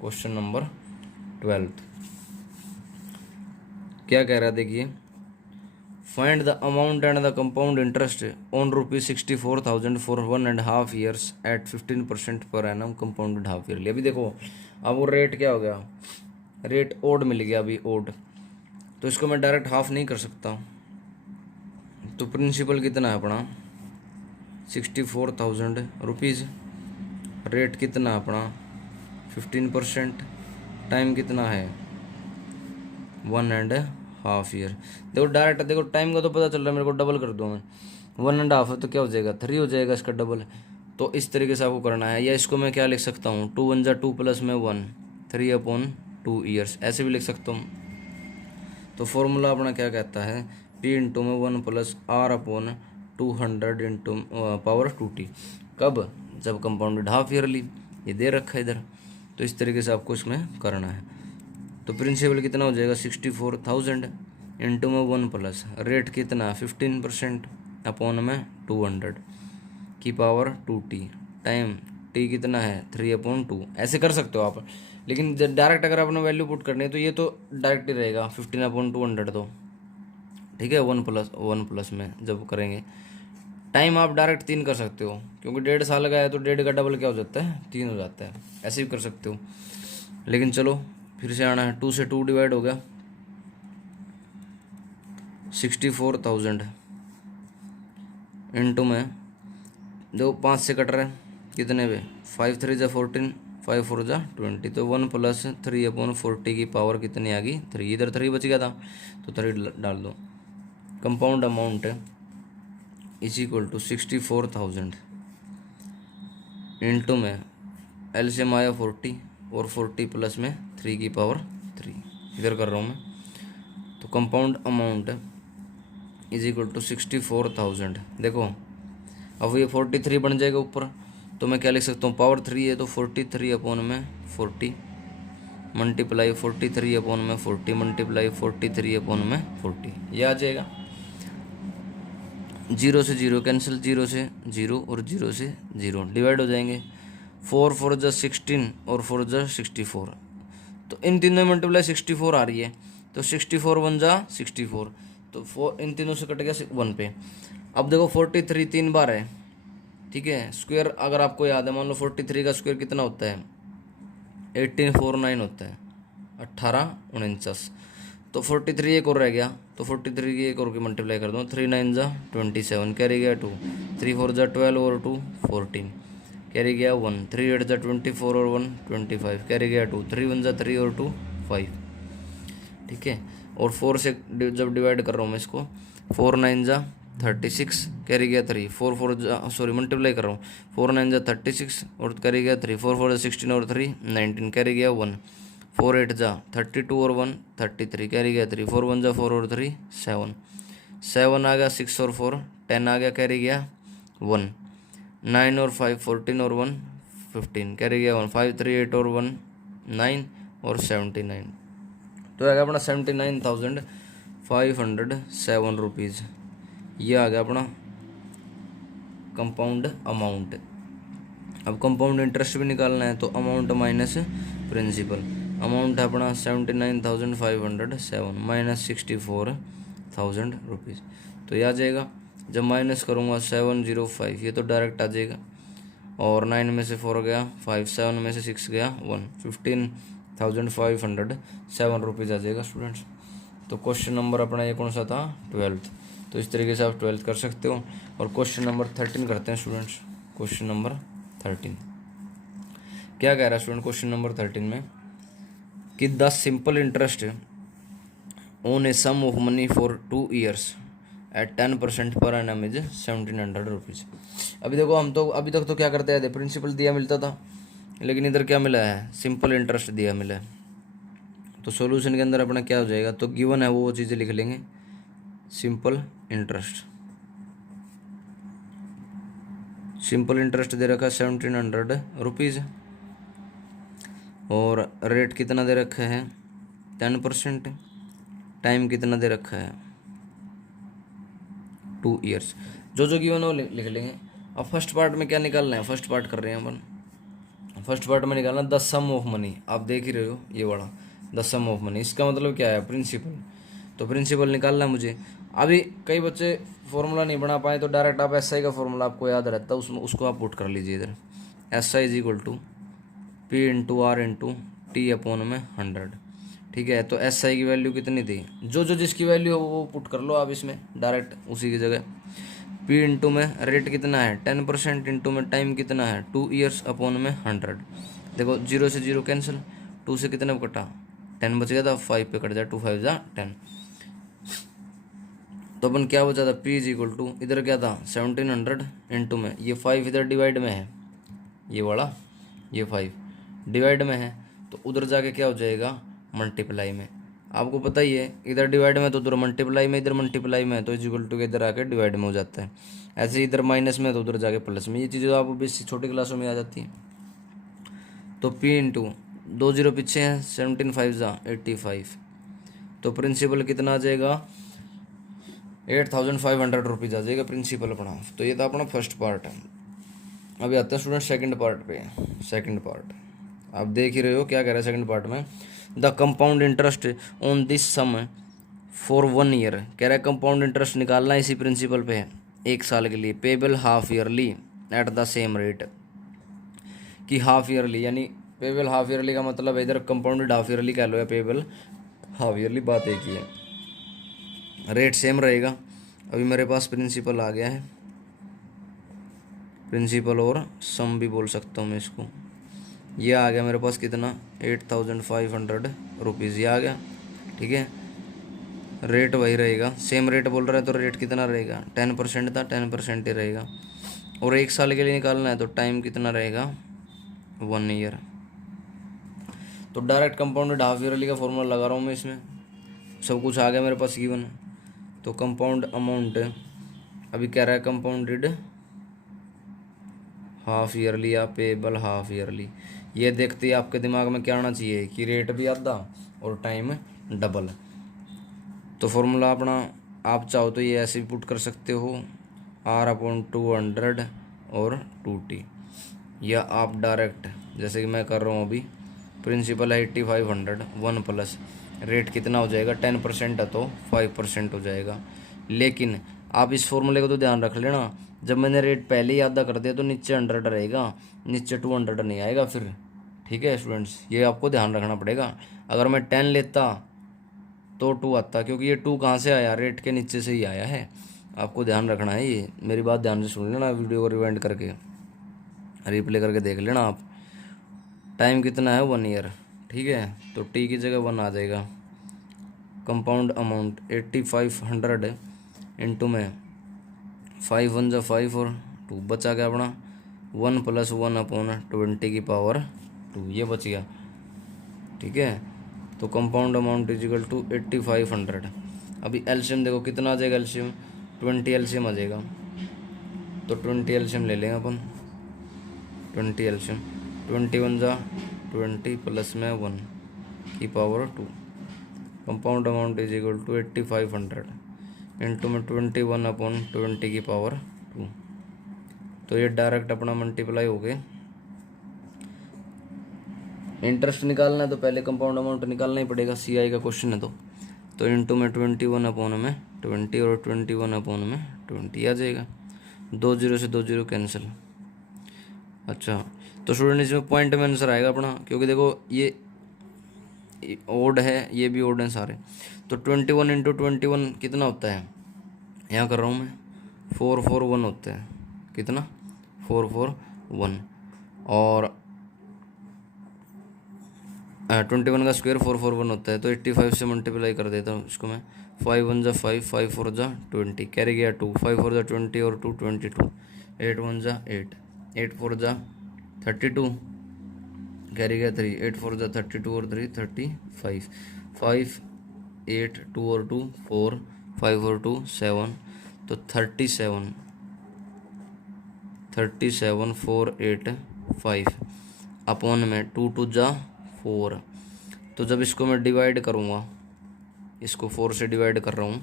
क्वेश्चन नंबर 12 क्या कह रहा है देखिए, find the amount and the compound interest on ₹64,000 for 1.5 years at 15% per annum compounded half yearly. अभी देखो, अब वो रेट क्या हो गया, रेट ओड मिल गया अभी ओड, तो इसको मैं डायरेक्ट हाफ नहीं कर सकता। तो प्रिंसिपल कितना है अपना 64,000 रुपीज़, रेट कितना है अपना 15%, टाइम कितना है 1.5 ईयर। देखो डायरेक्ट देखो टाइम का तो पता चल रहा है मेरे को, डबल कर दूँ मैं, 1.5 है तो क्या हो जाएगा 3 हो जाएगा इसका डबल। तो इस तरीके से आपको करना है, या इसको मैं क्या लिख सकता हूँ 2 1 2 प्लस में 1, 3/2 ईयर्स, ऐसे भी लिख सकता हूँ। तो फॉर्मूला अपना क्या कहता है P इंटू में 1 plus R/200 into power 2T। कब, जब कंपाउंडेड हाफ ईयरली, ये दे रखा है इधर। तो इस तरीके से आपको इसमें करना है। तो प्रिंसिपल कितना हो जाएगा 64,000 इंटू में 1 प्लस रेट कितना 15% अपॉन में 200 की पावर 2T, टाइम T कितना है 3/2। ऐसे कर सकते हो आप, लेकिन डायरेक्ट अगर आपने वैल्यू पुट करनी है तो ये तो डायरेक्ट ही रहेगा 15/200। तो ठीक है, 1 प्लस में जब करेंगे, टाइम आप डायरेक्ट 3 कर सकते हो, क्योंकि 1.5 साल का है तो 1.5 का डबल क्या हो जाता है 3 हो जाता है, ऐसे भी कर सकते हो। लेकिन चलो फिर से आना है, 2 से 2 डिवाइड हो गया 64,000 इंटू में देखो 5 से कट रहा है कितने पे 5 3 जा 14, 5 4 जा 20, तो 1 प्लस 3/40 की पावर कितनी आ गई 3, इधर 3 बच गया था तो 3 डाल दो। Compound amount is equal to 64,000 into में एलसीएम आया 40 और 40 प्लस में 3 की पावर 3, इधर कर रहा हूँ मैं। तो compound amount is equal to 64,000। देखो अब ये 43 बन जाएगा ऊपर, तो मैं क्या लिख सकता हूँ पावर 3 है तो 43/40 मल्टीप्लाई 43/40 मल्टीप्लाई 43/40, ये आ जाएगा। 0 से 0 कैंसिल, 0 से 0 और 0 से 0 डिवाइड हो जाएंगे। 4 4 जा 16 और 4 जा 64, तो इन तीनों में मल्टीप्लाई 64 आ रही है, तो 64 1 जा 64, तो 4 इन तीनों से कट गया 1 पे। अब देखो 43 3 बार है, ठीक है, स्क्वायर अगर आपको याद है, मान लो 43 का स्क्वायर कितना होता है 1849 होता है, 1849। तो 43 एक और रह गया, तो 43 की एक और की मल्टीप्लाई कर दो, 3 9 जा 27 कैरी गया 2, 3 4 जा 12 और 2 14 कैरी गया 1, 3 8 जा 24 और 1 25 कैरी गया 2, 3 1 जा 3 और 2 5। ठीक है, और 4 से जब डिवाइड कर रहा हूँ मैं इसको, 4 9 जा 36 कैरी गया 3, 4 4 जा सॉरी मल्टीप्लाई कर रहा हूँ, 4 9 जा 36 और कैरी गया 3, 4 4 जा 16 और 3 19 कैरी गया 1, 4 8 जा 32 और 1 33 कैरी गया 3, 4 1 जा 4 और 3 7, 7 आ गया 6 और 4 10 आ गया कैरी गया 1, 9 और 5 14 और 1 15 कैरी गया 1, 5 3 8 और 1 9 और 79, तो आ गया अपना 79,507 रुपीज़। ये आ गया अपना कंपाउंड अमाउंट। अब कंपाउंड इंटरेस्ट भी निकालना है, तो अमाउंट माइनस प्रिंसिपल, अमाउंट है अपना 79,507 माइनस 64,000 रुपीज़, तो ये आ जाएगा। जब माइनस करूँगा 705, ये तो डायरेक्ट आ जाएगा, और 9 में से 4 गया 5, 7 में से 6 गया 1, 15,507 रुपीज़ आ जाएगा स्टूडेंट्स। तो क्वेश्चन नंबर अपना ये कौन सा था 12th। तो इस तरीके से आप 12th कर सकते हो। और क्वेश्चन नंबर 13 करते हैं स्टूडेंट्स। क्वेश्चन नंबर 13 क्या कह रहा है स्टूडेंट, क्वेश्चन नंबर 13 में कि the simple interest on a sum of money for 2 years at 10% per annum is 1700 rupees. अभी देखो हम तो अभी तक तो क्या करते हैं, प्रिंसिपल दिया मिलता था, लेकिन इधर क्या मिला है, सिंपल इंटरेस्ट दिया मिला है। तो सॉल्यूशन के अंदर अपना क्या हो जाएगा, तो गिवन है वो चीज़ें लिख लेंगे, सिंपल इंटरेस्ट। सिंपल इंटरेस्ट दे रखा है 1700 रुपीज़, और रेट कितना दे रखा है 10%, टाइम कितना दे रखा है 2 ईयर्स। जो जो गिवन है वो लिख लेंगे। अब फर्स्ट पार्ट में क्या निकालना है, फर्स्ट पार्ट कर रहे हैं अपन। फर्स्ट पार्ट में निकालना द सम ऑफ मनी, आप देख ही रहे हो ये वाला द सम ऑफ मनी, इसका मतलब क्या है, प्रिंसिपल। तो प्रिंसिपल निकालना है मुझे। अभी कई बच्चे फॉर्मूला नहीं बना पाए, तो डायरेक्ट आप एस आई का फॉर्मूला आपको याद रहता है, उसमें उसको आप पुट कर लीजिए इधर, S I is equal to P into R into T upon में 100। ठीक है, तो एस आई की वैल्यू कितनी थी, जो जो जिसकी वैल्यू हो वो पुट कर लो आप इसमें डायरेक्ट उसी की जगह। पी इंटू में रेट कितना है 10%, इंटू में टाइम कितना है 2 ईयर्स अपॉन में 100। देखो 0 से 0 कैंसिल, 2 से कितना कटा 10 बच गया था, 5 पे कट जाए, 2 5 जा 10। तो अपन क्या बचा था, पी इज इक्वल टू इधर क्या था 1700 इंटू में ये 5 इधर डिवाइड में है, ये वाला ये 5 डिवाइड में है, तो उधर जाके क्या हो जाएगा मल्टीप्लाई में। आपको पता ही है इधर डिवाइड में तो उधर मल्टीप्लाई में, इधर मल्टीप्लाई में तो इज इक्वल टू इधर आके डिवाइड में हो जाता है। ऐसे इधर माइनस में तो उधर जाके प्लस में, ये चीज़ें आपको बेस छोटी क्लासों में आ जाती है। तो पी इंटू 2 0 पीछे हैं 17 5 जा 85, तो प्रिंसिपल कितना आ जाएगा 8500 रुपीज़ आ जाएगा प्रिंसिपल अपना। तो ये था अपना फर्स्ट पार्ट है। अभी आते हैं स्टूडेंट सेकंड पार्ट पे। सेकंड पार्ट आप देख ही रहे हो क्या कह रहा है सेकंड पार्ट में, the compound interest on this sum for 1 year. कह रहा है कंपाउंड इंटरेस्ट निकालना इसी प्रिंसिपल पे है 1 साल के लिए, payable half yearly at the same rate. कि हाफ ईयरली यानी पेबल हाफ ईयरली का मतलब इधर कंपाउंडेड हाफ ईयरली कह लो या पेबल हाफ ईयरली, बात एक ही है, रेट सेम रहेगा। अभी मेरे पास प्रिंसिपल आ गया है, प्रिंसिपल और सम भी बोल सकता हूँ मैं इसको। ये आ गया मेरे पास कितना 8500 रुपीज़, ये आ गया। ठीक है, रेट वही रहेगा, सेम रेट बोल रहा है तो रेट कितना रहेगा 10% था, 10% ही रहेगा। और 1 साल के लिए निकालना है तो टाइम कितना रहेगा 1 ईयर। तो डायरेक्ट कंपाउंडेड हाफ ईयरली का फॉर्मूला लगा रहा हूँ मैं इसमें, सब कुछ आ गया मेरे पास गिवन। तो कंपाउंड अमाउंट अभी कह रहा है कंपाउंडेड हाफ ईयरली या पेबल हाफ ईयरली, ये देखते ही आपके दिमाग में क्या आना चाहिए कि रेट भी आधा और टाइम डबल। तो फॉर्मूला अपना आप चाहो तो ये ऐसे भी पुट कर सकते हो R/200 और 2T, या आप डायरेक्ट जैसे कि मैं कर रहा हूँ अभी, प्रिंसिपल है 8500, 1 प्लस रेट कितना हो जाएगा 10% है तो 5% हो जाएगा। लेकिन आप इस फॉर्मूले को तो ध्यान रख लेना, जब मैंने रेट पहले ही आधा कर दिया तो नीचे 100 रहेगा, नीचे 200 नहीं आएगा फिर। ठीक है स्टूडेंट्स, ये आपको ध्यान रखना पड़ेगा। अगर मैं 10 लेता तो 2 आता, क्योंकि ये 2 कहाँ से आया, रेट के नीचे से ही आया है। आपको ध्यान रखना है, ये मेरी बात ध्यान से सुन लेना, वीडियो को रिवाइंड करके रिप्ले करके देख लेना आप। टाइम कितना है 1 ईयर। ठीक है, तो टी की जगह 1 आ जाएगा। कंपाउंड अमाउंट 8500 इंटू में 5 1 जा 5 और 2 बचा गया अपना 1 + 1/20 की पावर 2, ये बच गया। ठीक है, तो compound amount is equal to 8500। अभी एलसीएम देखो कितना आ जाएगा, एलसीएम 20 एलसीएम आ जाएगा, तो 20 एलसीएम ले लेंगे अपन। 20 एलसीएम 21 जा 20 प्लस में 1 की power 2। Compound amount is equal to 8500 into में 21/20 की पावर 2। तो ये डायरेक्ट अपना मल्टीप्लाई हो गए। इंटरेस्ट निकालना है तो पहले कंपाउंड अमाउंट निकालना ही पड़ेगा, सीआई का क्वेश्चन है तो इंटू में 21/20 और 21/20 आ जाएगा। 2 0 से 2 0 कैंसिल। अच्छा, तो स्टूडेंट इसमें पॉइंट में आंसर आएगा अपना, क्योंकि देखो ये ओड है, ये भी ओड है सारे। तो 21 इंटू 21 कितना होता है, यहाँ कर रहा हूँ मैं 441 होता है। कितना 441, और 21 का स्क्वायर 441 होता है, तो 85 से मल्टीप्लाई कर देता हूँ इसको मैं। 5 1 जा 5, 5 4 जा 20, कैरी गया 2, 5 4 जा 20 और 2 22, 8 1 जा 8, 8 4 जा 32, कैरी गया 3, 8 4 जा 32 और 3 35, 5 8 2 और 2 4, 5 और 2 7, तो 37 4 8 5 अपॉन में 2 2 जा 4। तो जब इसको मैं डिवाइड करूँगा, इसको 4 से डिवाइड कर रहा हूँ,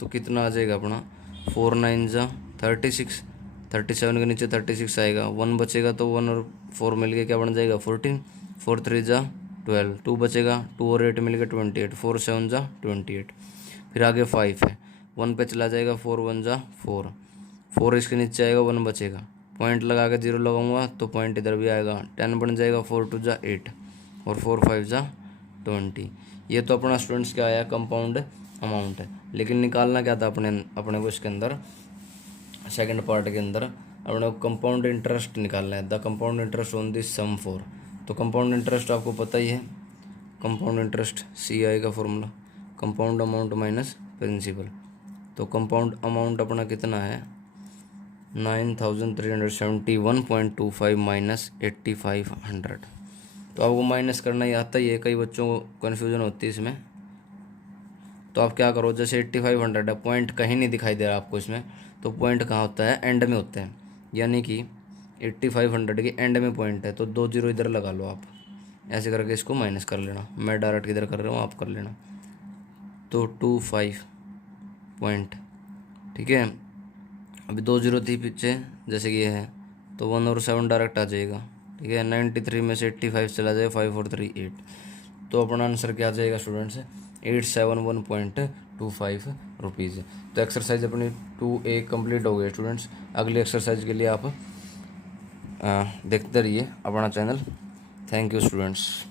तो कितना आ जाएगा अपना 4 9 जा 36, 37 के नीचे 36 आएगा, 1 बचेगा तो 1 और 4 मिल के क्या बन जाएगा 14, 4 3 जा 12, 2 बचेगा, 2 और 8 मिल के 28, 4 7 जा 28। फिर आगे 5 है, 1 पे चला जाएगा, 4 1 जा 4, 4 इसके नीचे आएगा, 1 बचेगा, पॉइंट लगा के 0 लगाऊंगा तो पॉइंट इधर भी आएगा, 10 बन जाएगा, 4 2 जा 8 और 4 5 जा 20। ये तो अपना स्टूडेंट्स क्या आया कंपाउंड अमाउंट है। लेकिन निकालना क्या था अपने को इसके अंदर, सेकंड पार्ट के अंदर अपने को कंपाउंड इंटरेस्ट निकालना है, the compound interest on this sum for. तो कंपाउंड इंटरेस्ट आपको पता ही है, कंपाउंड इंटरेस्ट CI का formula compound amount minus principal. तो कंपाउंड अमाउंट अपना कितना है 9371.25 माइनस 8500। तो आपको माइनस करना ही आता ही है, कई बच्चों को कन्फ्यूजन होती है इसमें। तो आप क्या करो, जैसे 8500 है, पॉइंट कहीं नहीं दिखाई दे रहा आपको इसमें, तो पॉइंट कहाँ होता है एंड में होता है, यानी कि 8500 के एंड में पॉइंट है, तो 2 0 इधर लगा लो आप, ऐसे करके इसको माइनस कर लेना। मैं डायरेक्ट किधर कर रहा हूँ आप कर लेना। तो 25 पॉइंट, ठीक है। अभी 2 0 थी पीछे, जैसे कि ये है, तो 1 और 7 डायरेक्ट आ जाएगा, ठीक है। 93 में से 85 चला जाए, 5 और 3 8, तो अपना आंसर क्या आ जाएगा स्टूडेंट्स 871.25 रुपीज़। तो एक्सरसाइज अपनी 2A कंप्लीट हो गई स्टूडेंट्स। अगली एक्सरसाइज के लिए आप देखते रहिए अपना चैनल। Thank you students.